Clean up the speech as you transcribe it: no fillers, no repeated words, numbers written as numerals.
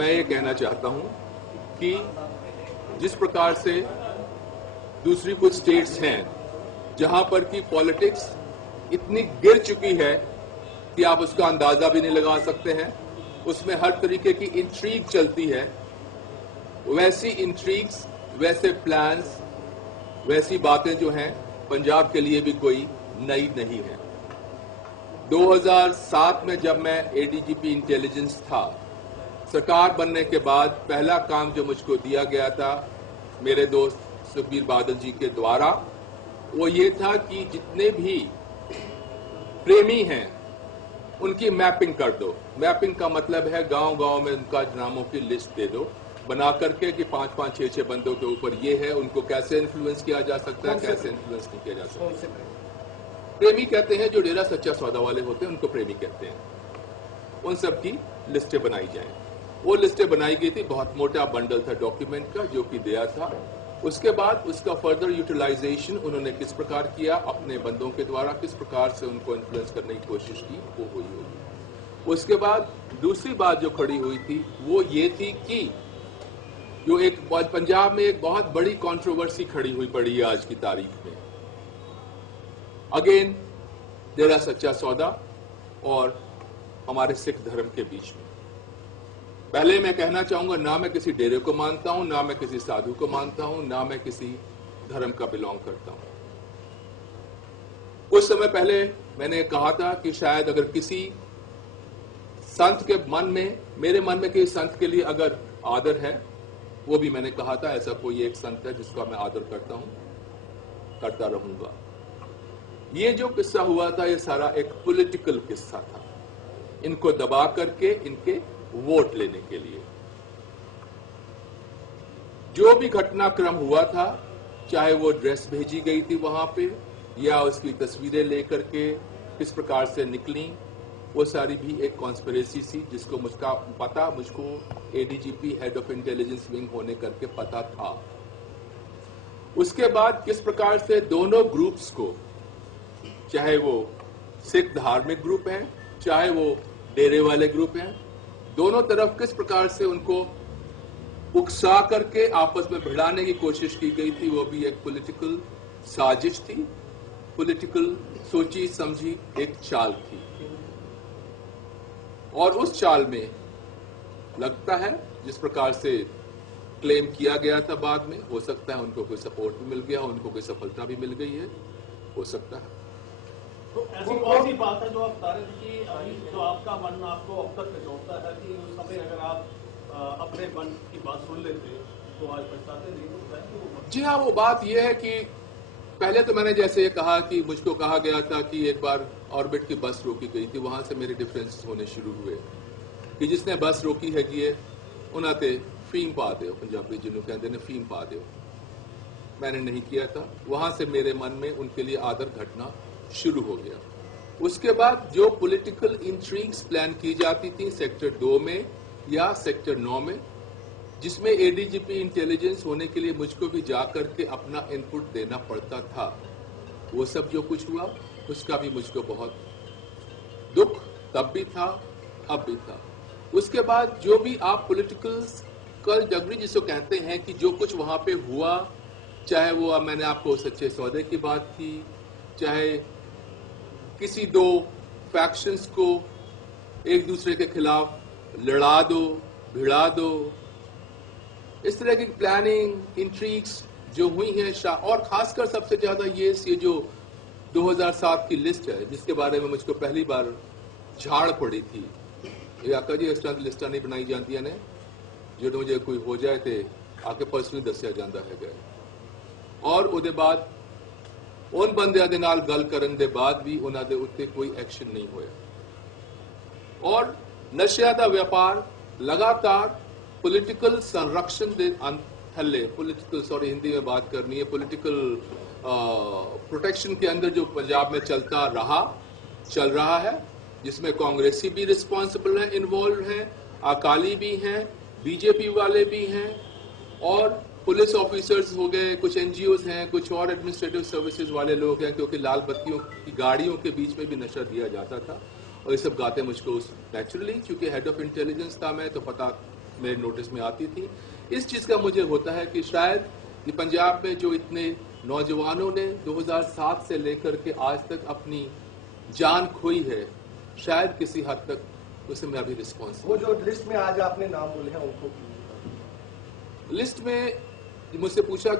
मैं ये कहना चाहता हूं कि जिस प्रकार से दूसरी कुछ स्टेट्स हैं जहां पर की पॉलिटिक्स इतनी गिर चुकी है कि आप उसका अंदाजा भी नहीं लगा सकते हैं, उसमें हर तरीके की इंट्रीग चलती है, वैसी इंट्रीग्स, वैसे प्लान्स, वैसी बातें जो हैं पंजाब के लिए भी कोई नई नहीं है। 2007 में जब मैं एडीजीपी इंटेलिजेंस था, सरकार बनने के बाद पहला काम जो मुझको दिया गया था मेरे दोस्त सुखबीर बादल जी के द्वारा, वो ये था कि जितने भी प्रेमी हैं उनकी मैपिंग कर दो। मैपिंग का मतलब है गांव-गांव में उनका नामों की लिस्ट दे दो, बना करके कि 5-5, 6-6 बंदों के ऊपर ये है, उनको कैसे इन्फ्लुएंस किया जा सकता है, कैसे इन्फ्लुएंस नहीं किया जा सकता। प्रेमी कहते हैं, जो डेरा सच्चा सौदा वाले होते हैं उनको प्रेमी कहते हैं। उन सब की लिस्टें बनाई जाएं। वो लिस्टें बनाई गई थी, बहुत मोटा बंडल था डॉक्यूमेंट का जो कि दिया था। उसके बाद उसका फर्दर यूटिलाइजेशन उन्होंने किस प्रकार किया, अपने बंदों के द्वारा किस प्रकार से उनको इन्फ्लुएंस करने की कोशिश की, वो हुई होगी। उसके बाद दूसरी बात जो खड़ी हुई थी वो ये थी कि जो एक पंजाब में एक बहुत बड़ी कंट्रोवर्सी खड़ी हुई पड़ी है आज की तारीख में, अगेन डेरा सच्चा सौदा और हमारे सिख धर्म के बीच में। पहले मैं कहना चाहूंगा, ना मैं किसी डेरे को मानता हूं, ना मैं किसी साधु को मानता हूं, ना मैं किसी धर्म का बिलोंग करता हूं। कुछ समय पहले मैंने कहा था कि शायद अगर किसी संत के मन में, मेरे मन में किसी संत के लिए अगर आदर है, वो भी मैंने कहा था ऐसा कोई एक संत है जिसका मैं आदर करता हूं, करता रहूंगा। ये जो किस्सा हुआ था ये सारा एक पॉलिटिकल किस्सा था, इनको दबा करके इनके वोट लेने के लिए। जो भी घटनाक्रम हुआ था, चाहे वो ड्रेस भेजी गई थी वहां पे या उसकी तस्वीरें लेकर के किस प्रकार से निकली, वो सारी भी एक कॉन्स्पिरेसी थी जिसको मुझको ADGP head of intelligence wing होने करके पता था। उसके बाद किस प्रकार से दोनों ग्रुप्स को, चाहे वो सिख धार्मिक ग्रुप हैं, चाहे वो डेरे वाले ग्रुप हैं, दोनों तरफ किस प्रकार से उनको उकसा करके आपस में भिड़ाने की कोशिश की गई थी, वो भी एक पॉलिटिकल साजिश थी, पॉलिटिकल सोची समझी एक चाल थी। और उस चाल में लगता है जिस प्रकार से क्लेम किया गया था, बाद में हो सकता है उनको कोई सपोर्ट भी मिल गया, उनको कोई सफलता भी मिल गई है, हो सकता है। तो ऐसी कौन सी बात है जो आप बता रहे थे कि अभी जो आपका मन आपको अब तक जोड़ता है कि उस समय अगर आप अपने मन की बात सुन लेते तो आज पछताते नहीं? तो जी हाँ, वो बात यह है कि पहले तो मैंने जैसे ये कहा कि मुझको कहा गया था कि एक बार ऑर्बिट की बस रोकी गई थी, वहां से मेरे डिफरेंस होने शुरू हुए कि जिसने बस रोकी हैगी है उन्हें फीम पा दो, पंजाबी जिन्होंने कहते हैं फीम पा दो। मैंने नहीं किया था, वहां से मेरे मन में उनके लिए आदर घटना शुरू हो गया। उसके बाद जो पॉलिटिकल इंट्रीग्स प्लान की जाती थी सेक्टर 2 में या सेक्टर 9 में, जिसमें एडीजीपी इंटेलिजेंस होने के लिए मुझको भी जाकर के अपना इनपुट देना पड़ता था, वो सब जो कुछ हुआ उसका भी मुझको बहुत दुख तब भी था, अब भी था। उसके बाद जो भी आप पॉलिटिकल कल जगरी जिसको कहते हैं कि जो कुछ वहां पे हुआ, चाहे वो मैंने आपको सच्चे सौदे की बात की, चाहे किसी दो फैक्शंस को एक दूसरे के खिलाफ लड़ा दो, भिड़ा दो, इस तरह की प्लानिंग इंट्रीग्स जो हुई हैं, और खासकर सबसे ज्यादा ये जो 2007 की लिस्ट है जिसके बारे में मुझको पहली बार झाड़ पड़ी थी, ये आका जी इस तरह लिस्टा नहीं बनाई जाती ने जो मुझे कोई हो जाए तो आके पर्सनली दसिया जाता है। और उसके बाद उन बंदियां दे नाल गल करन दे बाद भी उन्हां दे उत्ते कोई एक्शन नहीं होया। और नशिया दा व्यापार लगातार पॉलिटिकल संरक्षण दे थल्ले, पॉलिटिकल सॉरी हिंदी में बात करनी है, पॉलिटिकल प्रोटेक्शन के अंदर जो पंजाब में चलता रहा, चल रहा है, जिसमें कांग्रेसी भी रिस्पॉन्सिबल है, इन्वॉल्व है, अकाली भी हैं, बीजेपी वाले भी हैं, और पुलिस ऑफिसर्स हो गए, कुछ एनजीओज हैं, कुछ और एडमिनिस्ट्रेटिव सर्विसेज वाले लोग हैं, क्योंकि लाल बत्तियों की गाड़ियों के बीच में भी नशा दिया जाता था। और ये सब गाते मुझको नेचुरली, चूंकि हेड ऑफ इंटेलिजेंस था मैं, तो पता मेरे नोटिस में आती थी। इस चीज़ का मुझे होता है कि शायद ये पंजाब में जो इतने नौजवानों ने 2007 से लेकर के आज तक अपनी जान खोई है, शायद किसी हद तक उसे मैं अभी रिस्पॉन्स वो जो लिस्ट में आज आपने नाम बोले हैं उनको लिस्ट में मुझसे पूछा